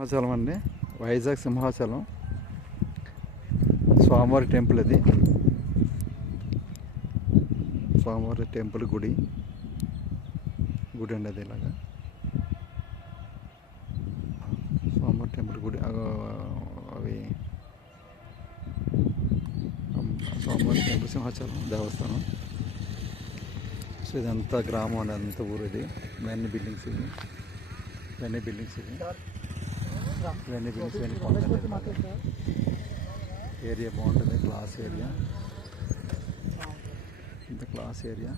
సింహాచలం అండి, వైజాగ్ సింహాచలం స్వామివారి టెంపుల్. అది స్వామివారి టెంపుల్ గుడి అండి. అది ఇలాగా స్వామివారి టెంపుల్ గుడి. అవి స్వామివారి టెంపుల్, సింహాచలం దేవస్థానం. సో ఇదంతా గ్రామం అండి, అంత ఊరు. ఇది ఇవన్నీ బిల్డింగ్స్, ఇవన్నీ ఏరియా బాగుంటుంది. క్లాస్ ఏరియా, ఇంత క్లాస్ ఏరియా.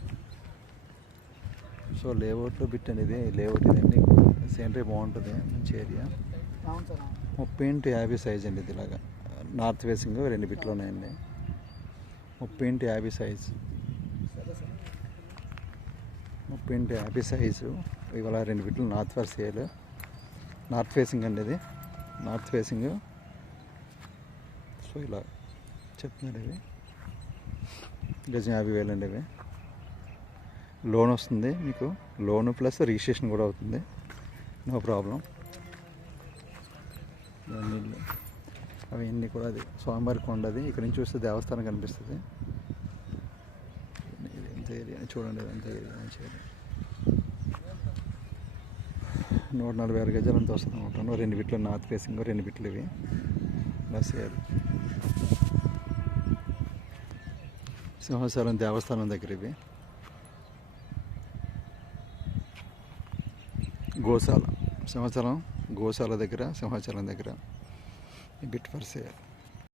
సో లేఅవుట్లో పెట్టండి. ఇది లేఅవుట్, ఇదండి సీనరీ బాగుంటుంది, మంచి ఏరియా. 30x50 సైజ్ అండి. ఇది ఇలాగా నార్త్ ఫేసింగ్ 2 బిట్లు ఉన్నాయండి. 30x50 size, 30x50 size. ఇవాళ 2 బిట్లు north for sale. North facing అండి, ఇది నార్త్ ఫేసింగ్. సో ఇలా చెప్తున్నారు. ఇవి గజం 50,000 అండి. ఇవి లోన్ వస్తుంది మీకు, లోన్ ప్లస్ రిజిస్ట్రేషన్ కూడా అవుతుంది, నో ప్రాబ్లం. నీళ్ళు అవన్నీ కూడా, అది స్వామివారి కొండ. అది ఇక్కడ నుంచి చూస్తే దేవస్థానం కనిపిస్తుంది. ఎంత ఏరియా చూడండి, ఎంత ఏరియా, మంచి ఏరియా. 146 గజాలు అంత వస్తుంది అనుకుంటాను. 2 బిట్లు నార్త్ ఫేసింగ్, 2 బిట్లు ఇవి ప్లస్. సింహాచలం దేవస్థానం దగ్గర ఇవి. గోశాల, సింహాచలం గోశాల దగ్గర, సింహాచలం దగ్గర ఈ బిట్ ఫర్ సేల్.